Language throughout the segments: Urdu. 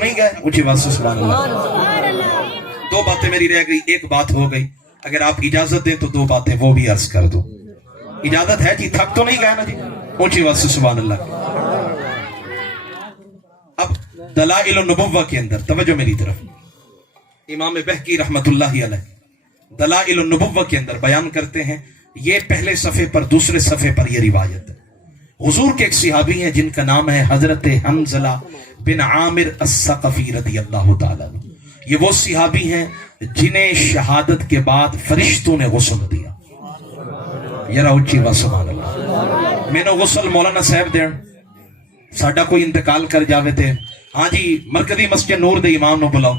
نہیں گئے؟ اونچی آواز سے سبحان اللہ۔ دو باتیں میری رہ گئی، ایک بات ہو گئی، اگر آپ اجازت دیں تو دو باتیں وہ بھی عرض کر دو۔ اجازت ہے جی؟ تھک تو نہیں گئے نا جی؟ اونچی آواز سے سبحان اللہ۔ اب دلائل النبوہ کے اندر توجہ میری طرف، امام بہقی رحمت اللہ علیہ دلائل النبوہ کے اندر بیان کرتے ہیں، یہ پہلے صفحے پر دوسرے صفحے پر یہ روایت ہے۔ حضور کے ایک صحابی ہیں جن کا نام ہے حضرت حنظلہ بن عامر الثقفی رضی اللہ تعالیٰ عنہ۔ یہ وہ صحابی ہیں جنہیں شہادت کے بعد فرشتوں نے غسل دیا۔ یرا اونچی آواز سبحان اللہ۔ میں نے غسل مولانا صاحب دین ساڈا کوئی انتقال کر جاوے تھے، ہاں جی مرکزی مسجد نور دے امام نو بلاؤ،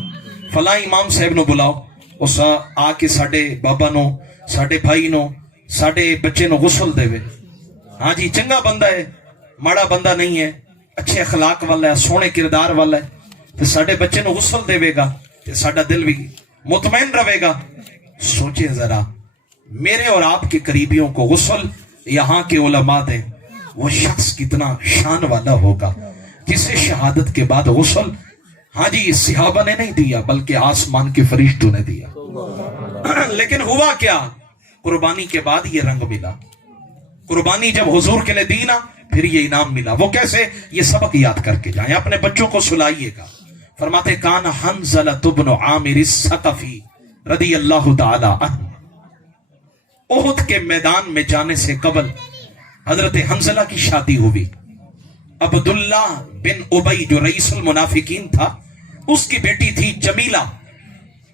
فلاں امام صاحب نو بلاؤ، اس آ کے ساڈے بابا نو، ساڈے بھائی نو، ساڈے بچے نو غسل دے وے۔ ہاں جی چنگا بندہ ہے، ماڑا بندہ نہیں ہے، اچھے اخلاق والا ہے، سونے کردار والا ہے، تو ساڈے بچے نو غسل دے وے گا تو ساڈا دل بھی مطمئن رہے گا۔ سوچے ذرا میرے اور آپ کے قریبیوں کو غسل یہاں کے علماء دیں، وہ شخص کتنا شان والا ہوگا جسے شہادت کے بعد غسل ہاں جی صحابہ نے نہیں دیا بلکہ آسمان کے فرشتوں نے دیا۔ لیکن ہوا کیا؟ قربانی کے بعد یہ رنگ ملا، قربانی جب حضور کے لیے دی نا پھر یہ انعام ملا۔ وہ کیسے؟ یہ سبق یاد کر کے جائیں، اپنے بچوں کو سلائیے گا۔ فرماتے کان حنظلہ بن عامر الثقفی رضی اللہ تعالی عنہ، احد کے میدان میں جانے سے قبل حضرت حنظلہ کی شادی ہوئی۔ عبداللہ بن ابی جو رئیس المنافقین تھا، اس کی بیٹی تھی جمیلہ،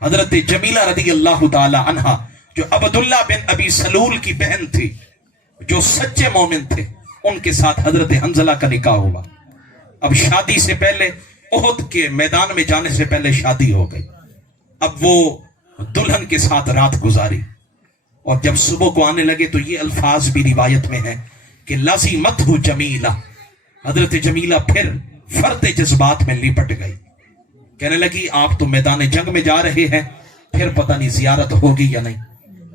حضرت جمیلہ رضی اللہ تعالی عنہ جو عبداللہ بن ابی سلول کی بہن تھی، جو سچے مومن تھے، ان کے ساتھ حضرت حنظلہ کا نکاح ہوا۔ اب شادی سے پہلے احد کے میدان میں جانے سے پہلے شادی ہو گئی۔ اب وہ دلہن کے ساتھ رات گزاری، اور جب صبح کو آنے لگے تو یہ الفاظ بھی روایت میں ہیں کہ لازمتہ جمیلہ، حضرت جمیلہ پھر فرط جذبات میں لپٹ گئی، کہنے لگی آپ تو میدان جنگ میں جا رہے ہیں، پھر پتہ نہیں زیارت ہوگی یا نہیں۔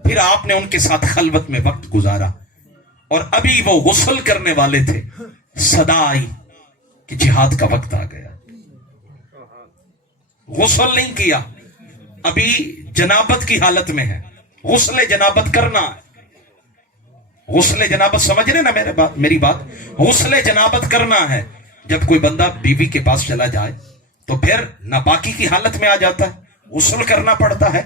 پھر آپ نے ان کے ساتھ خلوت میں وقت گزارا، اور ابھی وہ غسل کرنے والے تھے، صدا آئی کہ جہاد کا وقت آ گیا۔ غسل نہیں کیا، ابھی جنابت کی حالت میں ہے، غسل جنابت کرنا ہے۔ غسل جنابت سمجھ رہے نا میری بات؟ غسل جنابت کرنا ہے۔ جب کوئی بندہ بیوی کے پاس چلا جائے تو پھر ناپاکی کی حالت میں آ جاتا ہے، غسل کرنا پڑتا ہے،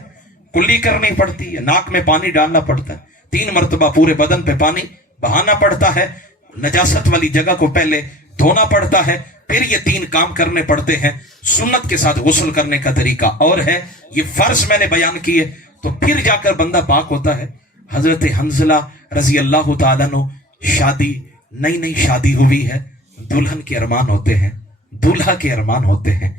کلی کرنی پڑتی ہے، ناک میں پانی ڈالنا پڑتا ہے، 3 مرتبہ پورے بدن پہ پانی بہانا پڑتا ہے، نجاست والی جگہ کو پہلے دھونا پڑتا ہے، پھر یہ 3 کام کرنے پڑتے ہیں۔ سنت کے ساتھ غسل کرنے کا طریقہ اور ہے، یہ فرض میں نے بیان کیے، تو پھر جا کر بندہ پاک ہوتا ہے۔ حضرت حنظلہ رضی اللہ تعالیٰ عنہ شادی نئی شادی ہوئی ہے، دلہن کے ارمان ہوتے ہیں، دولہا کے ارمان ہوتے ہیں،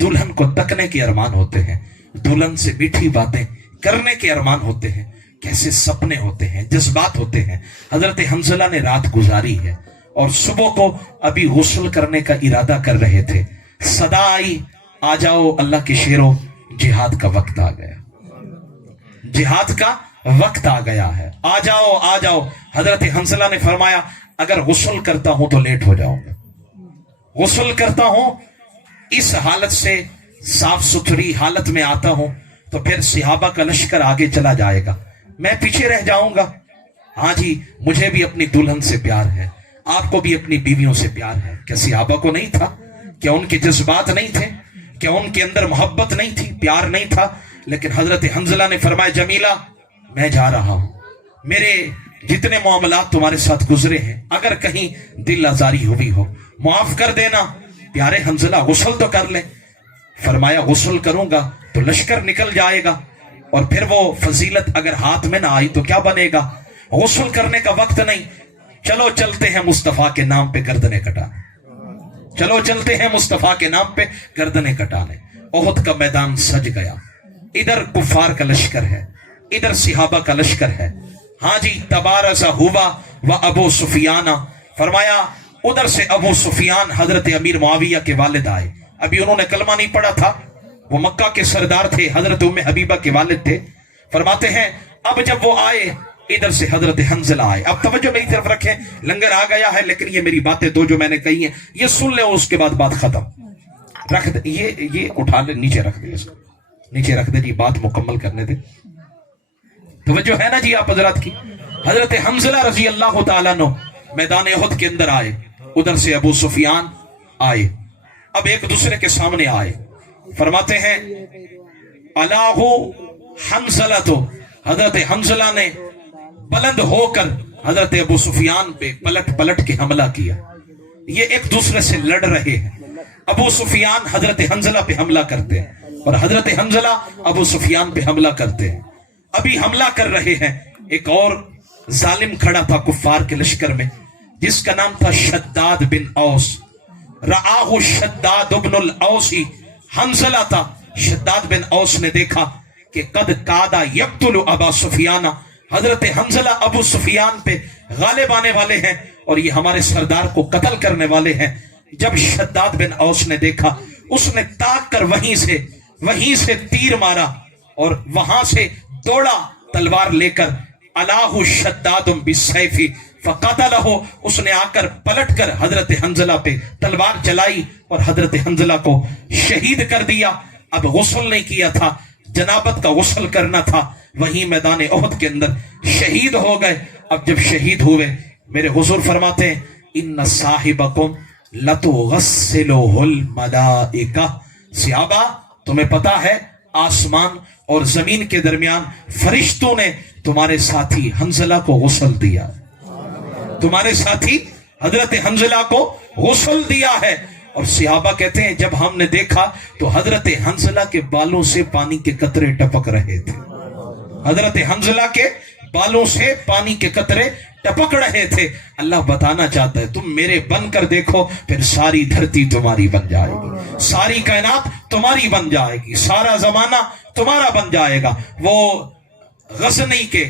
دلہن کو تکنے کے ارمان ہوتے ہیں، دلہن سے میٹھی باتیں کرنے کے ارمان ہوتے ہیں، کیسے سپنے ہوتے ہیں، جذبات ہوتے ہیں۔ حضرت حنظلہ نے رات گزاری ہے اور صبح کو ابھی غسل کرنے کا ارادہ کر رہے تھے، صدا آئی آ جاؤ اللہ کے شیرو، جہاد کا وقت آ گیا، جہاد کا وقت آ گیا ہے، آ جاؤ آ جاؤ۔ حضرت حنظلہ نے فرمایا اگر غسل کرتا ہوں تو لیٹ ہو جاؤں گا، غسل کرتا ہوں اس حالت سے صاف ستھری حالت میں آتا ہوں تو پھر صحابہ کا لشکر آگے چلا جائے گا، میں پیچھے رہ جاؤں گا۔ ہاں جی مجھے بھی اپنی دلہن سے پیار ہے، آپ کو بھی اپنی بیویوں سے پیار ہے۔ کیا صحابہ کو نہیں تھا؟ کیا ان کے جذبات نہیں تھے؟ کیا ان کے اندر محبت نہیں تھی، پیار نہیں تھا؟ لیکن حضرت حنظلہ نے فرمایا جمیلہ میں جا رہا ہوں، میرے جتنے معاملات تمہارے ساتھ گزرے ہیں اگر کہیں دل آزاری ہوئی ہو معاف کر دینا۔ پیارے حنظلہ غسل تو کر لیں۔ فرمایا غسل کروں گا تو لشکر نکل جائے گا، اور پھر وہ فضیلت اگر ہاتھ میں نہ آئی تو کیا بنے گا؟ غسل کرنے کا وقت نہیں، چلو چلتے ہیں مصطفیٰ کے نام پہ گردنیں کٹانے، چلو چلتے ہیں مصطفیٰ کے نام پہ گردنیں کٹانے۔ احد کا میدان سج گیا، ادھر کفار کا لشکر ہے، ادھر صحابہ کا لشکر ہے۔ ہاں جی تبارزہ ہوا و ابو سفیان، فرمایا ادھر سے ابو سفیان حضرت امیر معاویہ کے والد آئے، ابھی انہوں نے کلمہ نہیں پڑھا تھا، وہ مکہ کے سردار تھے، حضرت ام حبیبہ کے والد تھے۔ فرماتے ہیں اب جب وہ آئے ادھر سے حضرت حنظلہ آئے۔ اب توجہ میری طرف رکھیں، لنگر آ گیا ہے لیکن یہ میری باتیں دو جو میں نے کہی ہیں یہ سن لیں، اس کے بعد بات ختم۔ رکھ دے، یہ اٹھا لے، نیچے رکھ دے، اس کو نیچے رکھ دے جی، بات مکمل کرنے دے۔ توجہ ہے نا جی آپ حضرات کی؟ حضرت حنظلہ رضی اللہ تعالیٰ عنہ میدان احد کے اندر آئے، ادھر سے ابو سفیان آئے، اب ایک دوسرے کے سامنے آئے، فرماتے ہیں اللہ حنظلہ، تو حضرت حنظلہ نے بلند ہو کر حضرت ابو سفیان پہ پلٹ کے حملہ کیا۔ یہ ایک دوسرے سے لڑ رہے ہیں، ابو سفیان حضرت حنظلہ پہ حملہ کرتے ہیں اور حضرت حنظلہ ابو سفیان پہ حملہ کرتے ہیں۔ ابھی حملہ کر رہے ہیں، ایک اور ظالم کھڑا تھا کفار کے لشکر میں جس کا نام تھا شداد بن اوس۔ رآہ شداد بن الاوس، حنظلہ تھا، شداد بن اوس نے دیکھا کہ قد کادا یقتل ابا سفیان، حضرت حنظلہ ابو سفیان پہ غالب آنے والے ہیں اور یہ ہمارے سردار کو قتل کرنے والے ہیں۔ جب شداد بن اوس نے دیکھا، اس نے تاک کر وہیں سے تیر مارا اور وہاں سے دوڑا تلوار لے کر، اللہ شداد بالسیف فقتلہ، اس نے آ کر پلٹ کر حضرت حنظلہ پہ تلوار چلائی اور حضرت حنظلہ کو شہید کر دیا۔ اب غسل نہیں کیا تھا، جنابت کا غسل کرنا تھا، وہیں میدان احد کے اندر شہید ہو گئے۔ اب جب شہید ہوئے، میرے حضور فرماتے ہیں ان صاحبکم لتغسلہ الملائکہ، صحابہ تمہیں پتا ہے آسمان اور زمین کے درمیان فرشتوں نے تمہارے ساتھی حنظلہ کو غسل دیا، تمہارے ساتھی حضرت حنظلہ کو غسل دیا ہے۔ اور صحابہ کہتے ہیں جب ہم نے دیکھا تو حضرت حنظلہ کے بالوں سے پانی کے قطرے ٹپک رہے تھے، حضرت حنظلہ کے بالوں سے پانی کے قطرے ٹپک رہے تھے۔ اللہ بتانا چاہتا ہے تم میرے بن کر دیکھو، پھر ساری دھرتی تمہاری بن جائے گی، ساری کائنات تمہاری بن جائے گی، سارا زمانہ تمہارا بن جائے گا۔ وہ غزنی کے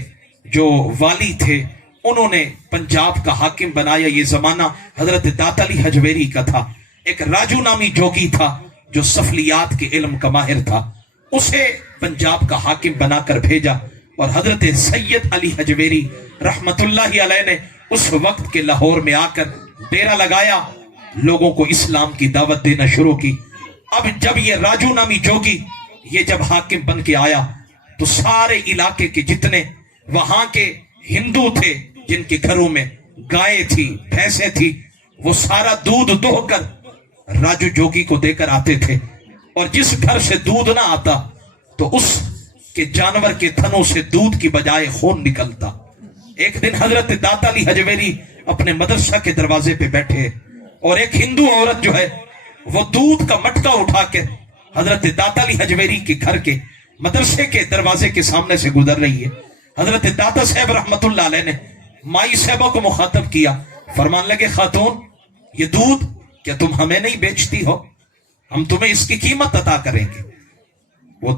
جو والی تھے، انہوں نے پنجاب کا حاکم بنایا۔ یہ زمانہ حضرت داتا علی حجویری کا تھا۔ ایک راجو نامی جوگی تھا جو سفلیات کے علم کا ماہر تھا، اسے پنجاب کا حاکم بنا کر بھیجا اور حضرت سید علی حجویری رحمت اللہ علیہ نے اس وقت کے لاہور میں آ کر ڈیرا لگایا، لوگوں کو اسلام کی دعوت دینا شروع کی۔ اب جب یہ راجو نامی جوگی یہ جب حاکم بن کے آیا تو سارے علاقے کے جتنے وہاں کے ہندو تھے جن کے گھروں میں گائے تھی، بھینسیں تھی، وہ سارا دودھ دوہ کر راجو جوگی کو دے کر آتے تھے، اور جس گھر سے دودھ نہ آتا تو اس کے جانور کے تھنوں سے دودھ کی بجائے خون نکلتا۔ ایک دن حضرت داتا علی حجویری اپنے مدرسہ کے دروازے پہ بیٹھے اور ایک ہندو عورت جو ہے وہ دودھ کا مٹکا اٹھا کے حضرت داتا علی حجویری کے گھر کے مدرسے کے دروازے کے سامنے سے گزر رہی ہے۔ حضرت داتا صاحب رحمت اللہ علیہ نے مائی صاحبہ کو مخاطب کیا، فرمان لگے خاتون یہ دودھ کیا تم ہمیں نہیں بیچتی ہو؟ ہم تمہیں اس کی قیمت عطا کریں گے۔ وہ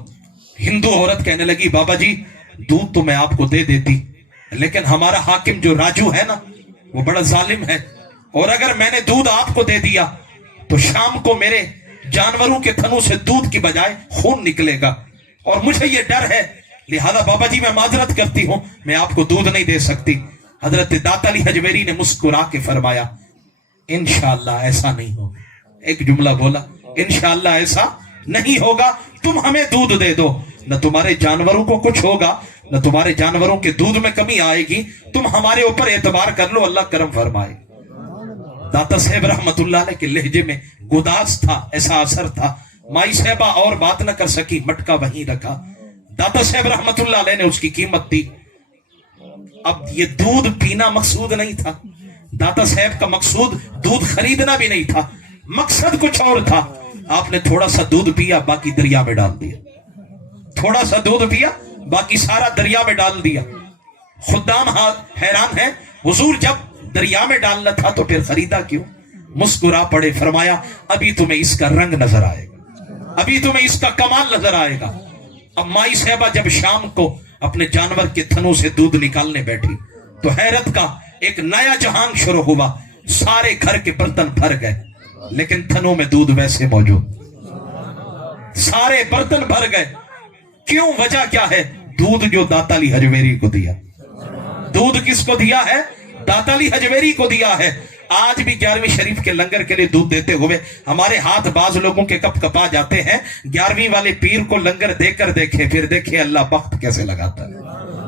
ہندو عورت کہنے لگی بابا جی دودھ تو میں آپ کو دے دیتی، لیکن ہمارا حاکم جو راجو ہے نا وہ بڑا ظالم ہے، اور اگر میں نے دودھ آپ کو دے دیا تو شام کو میرے جانوروں کے تھنوں سے دودھ کی بجائے خون نکلے گا، اور مجھے یہ ڈر ہے، لہذا بابا جی میں معذرت کرتی ہوں، میں آپ کو دودھ نہیں دے سکتی۔ حضرت داتا علی حجویری نے مسکرا کے فرمایا انشاءاللہ ایسا نہیں ہوگا۔ ایک جملہ بولا انشاءاللہ ایسا نہیں ہوگا، تم ہمیں دودھ دے دو، نہ تمہارے جانوروں کو کچھ ہوگا، نہ تمہارے جانوروں کے دودھ میں کمی آئے گی، تم ہمارے اوپر اعتبار کر لو، اللہ کرم فرمائے۔ داتا صاحب رحمت اللہ علیہ کے لہجے میں گداز تھا، ایسا اثر تھا، مائی صاحبہ اور بات نہ کر سکی، مٹکا وہیں رکھا۔ داتا صاحب رحمت اللہ علیہ نے اس کی قیمت دی۔ اب یہ دودھ پینا مقصود نہیں تھا، داتا صاحب کا مقصود دودھ خریدنا بھی نہیں تھا، مقصد کچھ اور تھا۔ آپ نے تھوڑا سا دودھ پیا، باقی دریا میں ڈال دیا، تھوڑا سا دودھ پیا، باقی سارا دریا میں ڈال دیا۔ خدام حیران ہے، حضور جب دریا میں ڈالنا تھا تو پھر خریدا کیوں؟ مسکرا پڑے، فرمایا ابھی تمہیں اس کا رنگ نظر آئے گا، ابھی تمہیں اس کا کمال نظر آئے گا۔ اب مائی صاحبہ جب شام کو اپنے جانور کے تھنوں سے دودھ نکالنے بیٹھی تو حیرت کا ایک نیا جہان شروع ہوا، سارے گھر کے برتن بھر گئے لیکن تھنوں میں دودھ ویسے موجود، سارے برتن بھر گئے۔ کیوں؟ وجہ کیا ہے؟ دودھ جو داتا علی حجویری کو دیا۔ دودھ کس کو دیا ہے؟ داتا علی حجویری کو دیا ہے۔ آج بھی 11ویں شریف کے لنگر کے لیے دودھ دیتے ہوئے ہمارے ہاتھ بعض لوگوں کے کپ کپا جاتے ہیں. 11ویں والے پیر کو لنگر دے کر دیکھیں, پھر دیکھیں اللہ بخت کیسے لگاتا ہے,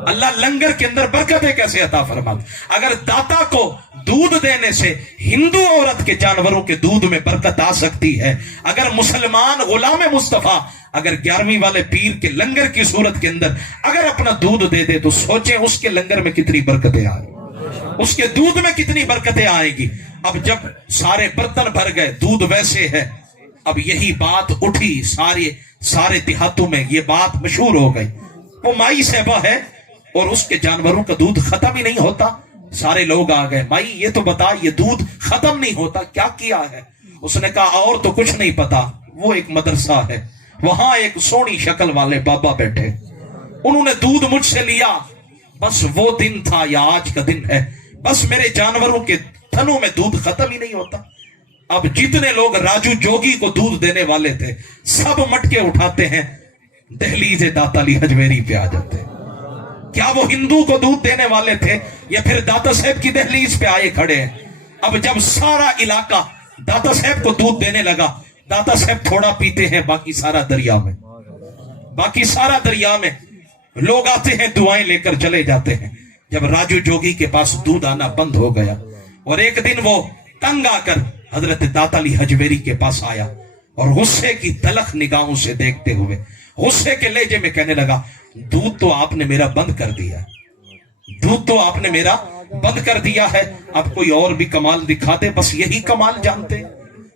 اللہ لنگر کے اندر برکتیں کیسے عطا فرماتا. اگر داتا کو دودھ دینے سے ہندو عورت کے جانوروں کے دودھ میں برکت آ سکتی ہے, اگر مسلمان غلام مصطفیٰ اگر 11ویں والے پیر کے لنگر کی صورت کے اندر اگر اپنا دودھ دے دے تو سوچیں اس کے لنگر میں کتنی برکتیں آئیں گی, اس کے دودھ میں کتنی برکتیں آئیں گی. اب جب سارے برتن بھر گئے, دودھ ویسے ہے, اب یہی بات اٹھی سارے دیہاتوں میں, یہ بات مشہور ہو گئی. وہ مائی صاحبہ ہے اور اس کے جانوروں کا دودھ ختم ہی نہیں ہوتا. سارے لوگ آ گئے, مائی یہ تو بتا یہ دودھ ختم نہیں ہوتا, کیا کیا ہے؟ اس نے کہا اور تو کچھ نہیں پتا, وہ ایک مدرسہ ہے, وہاں ایک سونی شکل والے بابا بیٹھے, انہوں نے دودھ مجھ سے لیا, بس وہ دن تھا یا آج کا دن ہے, بس میرے جانوروں کے تھنوں میں دودھ ختم ہی نہیں ہوتا. اب جتنے لوگ راجو جوگی کو دودھ دینے والے تھے سب مٹکے اٹھاتے ہیں, دہلیز داتا علی حجویری پہ آ جاتے ہیں. کیا وہ ہندو کو دودھ دینے والے تھے یا پھر داتا صاحب کی دہلیز پہ آئے کھڑے ہیں؟ اب جب سارا علاقہ داتا صاحب کو دودھ دینے لگا, داتا صاحب تھوڑا پیتے ہیں, باقی سارا دریا میں لوگ آتے ہیں, دعائیں لے کر چلے جاتے ہیں. جب راجو جوگی کے پاس دودھ آنا بند ہو گیا اور ایک دن وہ تنگ آ کر حضرت داتا علی حجویری کے پاس آیا اور غصے کی تلخ نگاہوں سے دیکھتے ہوئے غصے کے لہجے میں کہنے لگا, دودھ تو آپ نے میرا بند کر دیا, دودھ تو آپ نے میرا بند کر دیا ہے, اب کوئی اور بھی کمال دکھا دے, بس یہی کمال جانتے ہیں.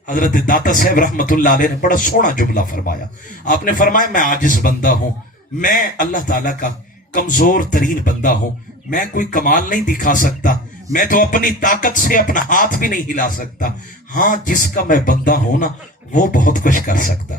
حضرت داتا صاحب رحمت اللہ علیہ نے بڑا سونا جملہ فرمایا. آپ نے فرمایا میں عاجز بندہ ہوں, میں اللہ تعالیٰ کا کمزور ترین بندہ ہوں, میں کوئی کمال نہیں دکھا سکتا, میں تو اپنی طاقت سے اپنا ہاتھ بھی نہیں ہلا سکتا. ہاں جس کا میں بندہ ہوں نا وہ بہت کچھ کر سکتا,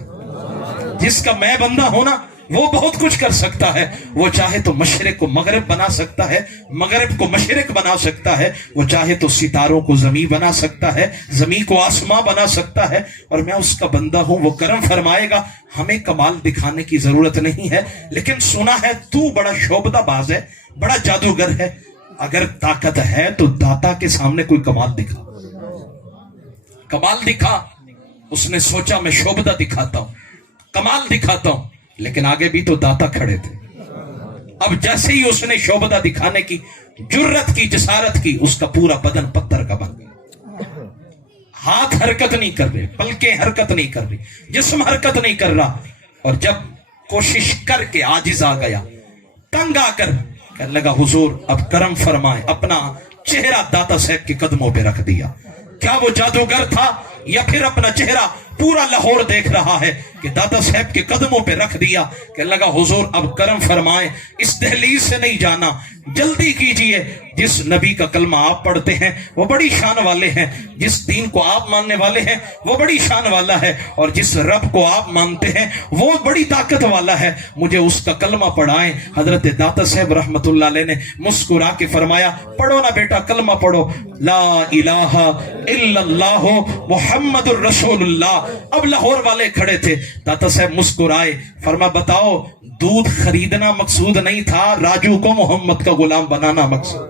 جس کا میں بندہ ہوں نا وہ بہت کچھ کر سکتا ہے. وہ چاہے تو مشرق کو مغرب بنا سکتا ہے, مغرب کو مشرق بنا سکتا ہے, وہ چاہے تو ستاروں کو زمین بنا سکتا ہے, زمین کو آسمان بنا سکتا ہے, اور میں اس کا بندہ ہوں, وہ کرم فرمائے گا. ہمیں کمال دکھانے کی ضرورت نہیں ہے, لیکن سنا ہے تو بڑا شعبدہ باز ہے, بڑا جادوگر ہے, اگر طاقت ہے تو داتا کے سامنے کوئی کمال دکھا, کمال دکھا. اس نے سوچا میں شعبدہ دکھاتا ہوں, کمال دکھاتا ہوں, لیکن آگے بھی تو داتا کھڑے تھے. اب جیسے ہی اس نے شعبدہ دکھانے کی جرت کی, جسارت کی, اس کا پورا بدن پتھر کا بن گیا. ہاتھ حرکت نہیں کر رہے, پلکیں حرکت نہیں کر رہی, جسم حرکت نہیں کر رہا. اور جب کوشش کر کے عاجز آ گیا, تنگ آ کر کہنے لگا حضور اب کرم فرمائے, اپنا چہرہ داتا صاحب کے قدموں پہ رکھ دیا. کیا وہ جادوگر تھا یا پھر اپنا چہرہ پورا لاہور دیکھ رہا ہے کہ داتا صاحب کے قدموں پہ رکھ دیا. کہ لگا حضور اب کرم فرمائے, اس دہلیز سے نہیں جانا, جلدی کیجئے. جس نبی کا کلمہ آپ پڑھتے ہیں وہ بڑی شان والے ہیں, جس دین کو آپ ماننے والے ہیں وہ بڑی شان والا ہے, اور جس رب کو آپ مانتے ہیں وہ بڑی طاقت والا ہے, مجھے اس کا کلمہ پڑھائیں. حضرت داتا صاحب رحمت اللہ علیہ نے مسکرا کے فرمایا, پڑھو نا بیٹا, کلمہ پڑھو, لا الہ الا اللہ محمد الرسول اللہ. اب لاہور والے کھڑے تھے, داتا صاحب مسکرائے, فرما بتاؤ دودھ خریدنا مقصود نہیں تھا, راجو کو محمد کا غلام بنانا مقصود,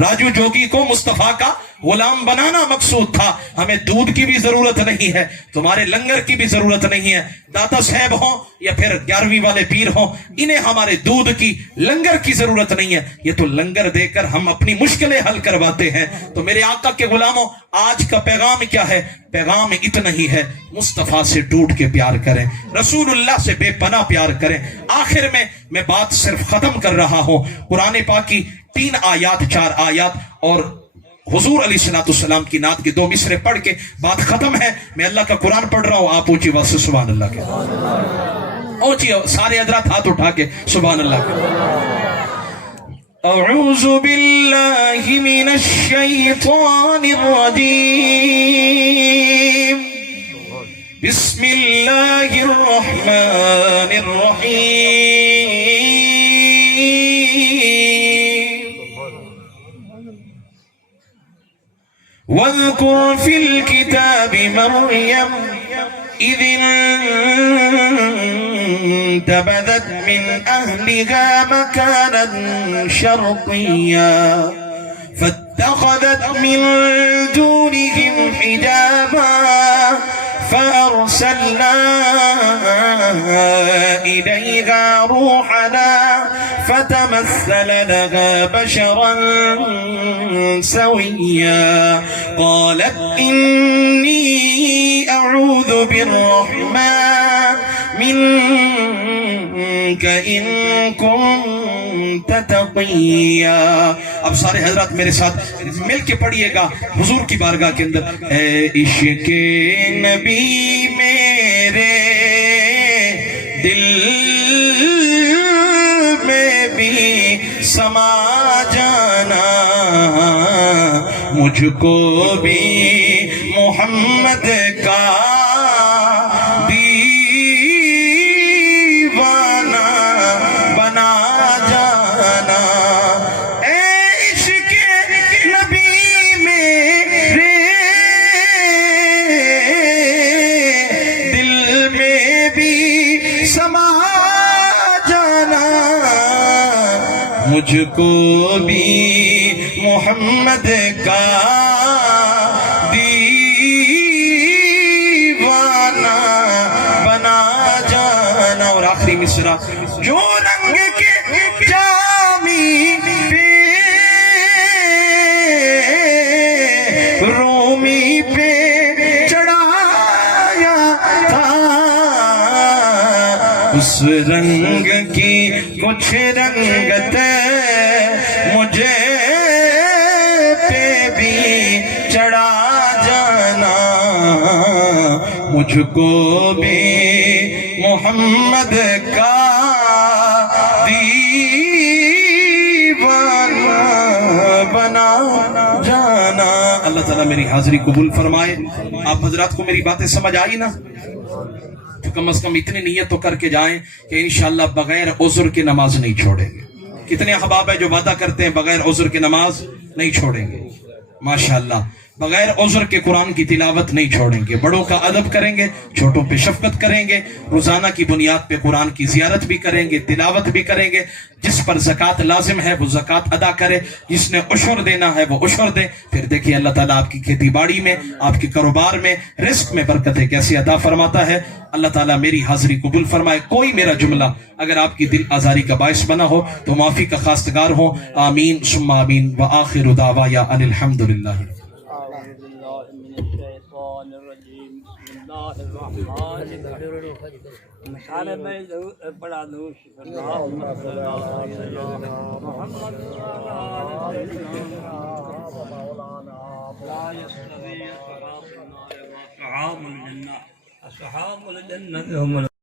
راجو جوگی کو مصطفیٰ کا غلام بنانا مقصود تھا. ہمیں دودھ کی بھی ضرورت نہیں ہے, تمہارے لنگر کی بھی ضرورت نہیں ہے, داتا صاحب ہوں یا پھر 11ویں والے پیر ہوں, انہیں ہمارے دودھ کی لنگر کی ضرورت نہیں ہے. یہ تو لنگر دے کر ہم اپنی مشکلیں حل کرواتے ہیں. تو میرے آقا کے غلاموں, آج کا پیغام کیا ہے؟ پیغام اتنا ہی ہے, مصطفیٰ سے ٹوٹ کے پیار کریں, رسول اللہ سے بے پناہ پیار کریں. آخر میں بات صرف ختم کر رہا ہوں. قرآن پاک کی 3 آیات 4 آیات اور حضور علیہ الصلوۃ والسلام کی نعت کے 2 مصرے پڑھ کے بات ختم ہے. میں اللہ کا قرآن پڑھ رہا ہوں, آپ اونچی آواز سے سبحان اللہ کے, اونچی سارے حضرات ہاتھ اٹھا کے سبحان اللہ کے. اعوذ باللہ من الشیطان الرجیم, بسم اللہ الرحمن الرحیم. واذكر في الكتاب مريم إذ انتبذت من أهلها مكانا شرقيا فاتخذت فاتخذت من دونهم حجابا فأرسلنا إليها روحنا فتمثل لها بشرا سويا قالت إني أعوذ بالرحمن منك إن كنت تقيا. اب سارے حضرات میرے ساتھ مل کے پڑھیے گا حضور کی بارگاہ کے اندر. اے عشق نبی میرے دل میں بھی سما جانا, مجھ کو بھی محمد کا دیوانہ بنا جانا. اے عشق نبی میرے دل میں بھی سما جانا, مجھ کو بھی محمد کا دیوانہ بنا جانا. اور آخری مصرع, جو رنگ کے جامی پہ رومی پہ چڑھایا تھا, اس رنگ کی کچھ رنگت مجھے پہ بھی چڑھا جانا, مجھ کو بھی محمد کا دیوانہ بنا جانا. اللہ تعالیٰ میری حاضری قبول فرمائے. آپ حضرات کو میری باتیں سمجھ آئی نا؟ تو کم از کم اتنی نیت تو کر کے جائیں کہ انشاءاللہ بغیر عذر کے نماز نہیں چھوڑیں گے. کتنے احباب ہیں جو وعدہ کرتے ہیں بغیر عذر کے نماز نہیں چھوڑیں گے؟ ماشاءاللہ. بغیر عذر کے قرآن کی تلاوت نہیں چھوڑیں گے, بڑوں کا ادب کریں گے, چھوٹوں پہ شفقت کریں گے, روزانہ کی بنیاد پہ قرآن کی زیارت بھی کریں گے, تلاوت بھی کریں گے. جس پر زکوٰۃ لازم ہے وہ زکوٰۃ ادا کرے, جس نے عشر دینا ہے وہ عشر دے. پھر دیکھیے اللہ تعالیٰ آپ کی کھیتی باڑی میں, آپ کے کاروبار میں, رزق میں برکتیں کیسے عطا فرماتا ہے. اللہ تعالیٰ میری حاضری قبول فرمائے. کوئی میرا جملہ اگر آپ کی دل آزاری کا باعث بنا ہو تو معافی کا خواستگار ہوں. آمین ثم آمین. وآخر دعوایا ان الحمدللہ. میں پڑھا دوں. محمد